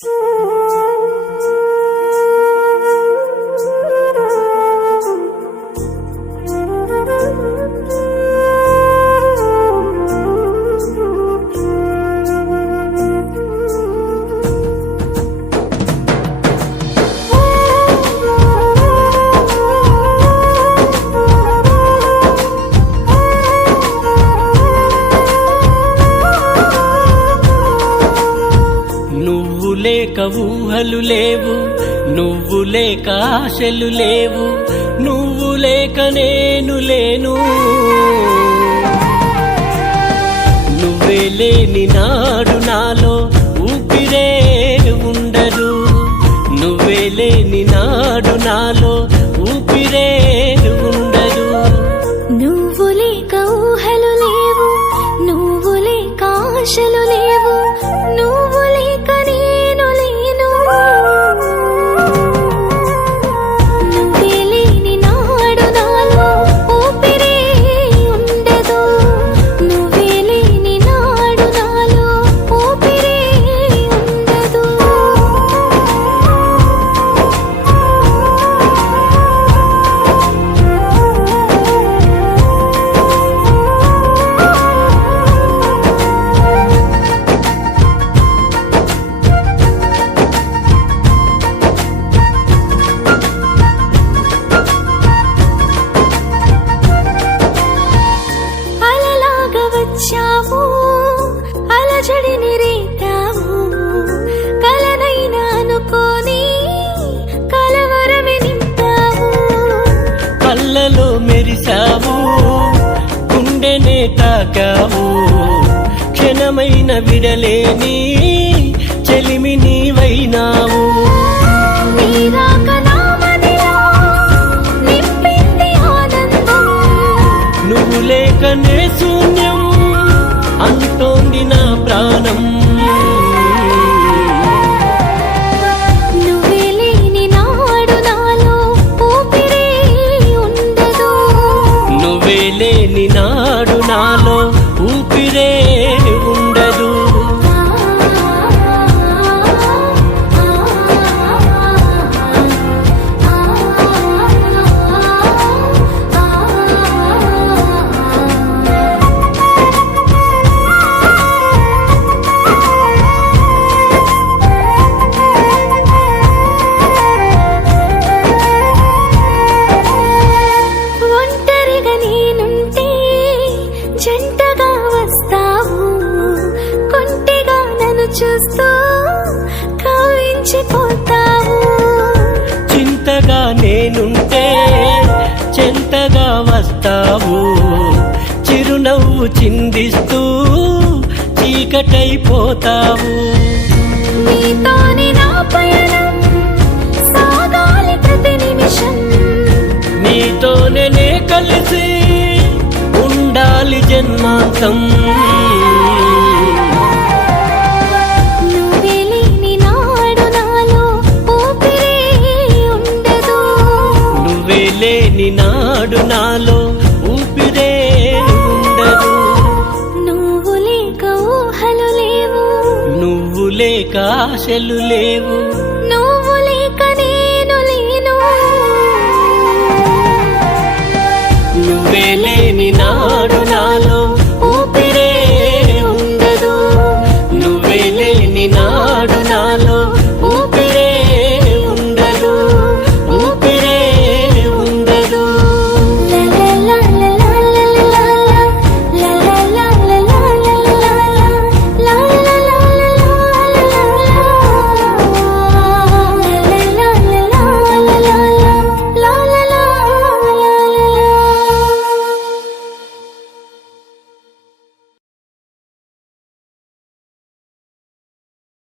Mm-hmm. ఊహలు లేవు నువ్వు లేక ఆశలు లేవు నువ్వు లేక నేను లేను. నువ్వే లేని నా తాకావు. క్షణమైన విడలేని చెలిమి నీవైనావు. నువ్వు లేకనే శూన్య చూస్తూ కావించిపోతావు. చింతగా నేనుంటే చింతగా వస్తావు. చిరునవ్వు చిందిస్తూ చీకటైపోతావు. నీతోనే నా పయనం సాగాలి ప్రతి నిమిషం. నీతోనే కలిసి ఉండాలి జన్మాంతం. ఆశలు లేవు.